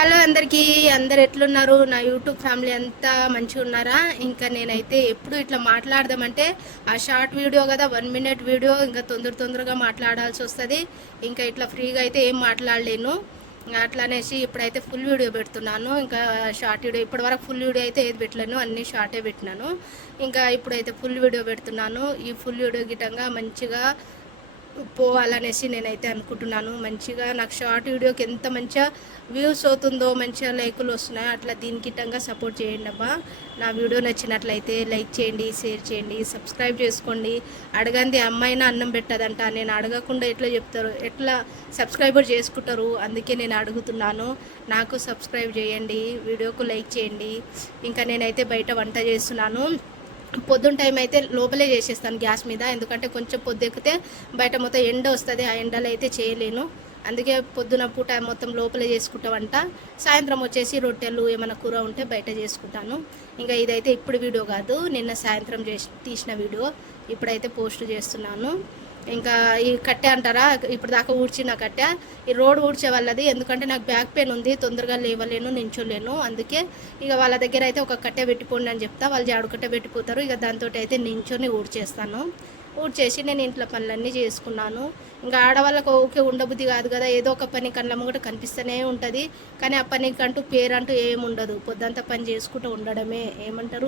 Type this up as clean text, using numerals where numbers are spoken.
Hello అందరికీ, అందరు ఎట్లున్నారు? నా యూట్యూబ్ ఫ్యామిలీ అంతా మంచిగా ఉన్నారా? ఇంకా నేనైతే ఎప్పుడు ఇట్లా మాట్లాడదామంటే ఆ షార్ట్ వీడియో కదా, 1 మినిట్ వీడియో, ఇంకా తొందరగా మాట్లాడాల్సి వస్తుంది. ఇంకా ఇట్లా ఫ్రీగా అయితే ఏం మాట్లాడలేను. అట్లా అనేసి ఇప్పుడైతే ఫుల్ వీడియో పెడుతున్నాను. ఇంకా షార్ట్ వీడియో ఇప్పటివరకు ఫుల్ వీడియో అయితే ఏది పెట్టలేను, అన్నీ షార్టే పెట్టినాను. ఇంకా ఇప్పుడైతే ఫుల్ వీడియో పెడుతున్నాను. ఈ ఫుల్ వీడియో గిట్టంగా మంచిగా పోవాలనేసి నేనైతే అనుకుంటున్నాను. మంచిగా నాకు షార్ట్ వీడియోకి ఎంత మంచిగా వ్యూస్ అవుతుందో, మంచిగా లైకులు వస్తున్నాయో అట్లా దీనికిట్టంగా సపోర్ట్ చేయండి అబ్బా. నా వీడియో నచ్చినట్లయితే లైక్ చేయండి, షేర్ చేయండి, సబ్స్క్రైబ్ చేసుకోండి. అడగంది అమ్మాయినా అన్నం పెట్టదంట. నేను అడగకుండా ఎట్లా చెప్తారు, ఎట్లా సబ్స్క్రైబర్ చేసుకుంటారు? అందుకే నేను అడుగుతున్నాను. నాకు సబ్స్క్రైబ్ చేయండి, వీడియోకు లైక్ చేయండి. ఇంకా నేనైతే బయట వంట చేస్తున్నాను. పొద్దున్న టైం అయితే లోపలే చేసేస్తాను గ్యాస్ మీద, ఎందుకంటే కొంచెం పొద్దెక్కితే బయట మొత్తం ఎండ వస్తుంది. ఆ ఎండలో అయితే చేయలేను. అందుకే పొద్దున పూట మొత్తం లోపలే చేసుకుంటామంట. సాయంత్రం వచ్చేసి రొట్టెలు ఏమైనా కూర ఉంటే బయట చేసుకుంటాను. ఇంకా ఇదైతే ఇప్పుడు వీడియో కాదు, నిన్న సాయంత్రం తీసిన వీడియో ఇప్పుడైతే పోస్ట్ చేస్తున్నాను. ఇంకా ఈ కట్టె అంటారా, ఇప్పుడు దాకా ఊడ్చిన కట్టె, ఈ రోడ్ ఊడ్చే వాళ్ళది. ఎందుకంటే నాకు బ్యాక్ పెయిన్ ఉంది, తొందరగా లేవలేను, నించోలేను. అందుకే ఇక వాళ్ళ దగ్గర అయితే ఒక కట్టె పెట్టిపోండి అని చెప్తా, వాళ్ళు జాడు కట్టె పెట్టిపోతారు. ఇక దాంతో అయితే నించొని ఊడ్చేస్తాను. ఊడ్చేసి నేను ఇంట్లో పనులన్నీ చేసుకున్నాను. ఇంకా ఆడవాళ్ళకు ఓకే ఉండబుద్ధి కాదు కదా, ఏదో ఒక పని కళ్ళ ముంగట కనిపిస్తూనే ఉంటుంది. కానీ ఆ పనికంటూ పేరంటూ ఏముండదు, పొద్దంతా పని చేసుకుంటూ ఉండడమే. ఏమంటారు?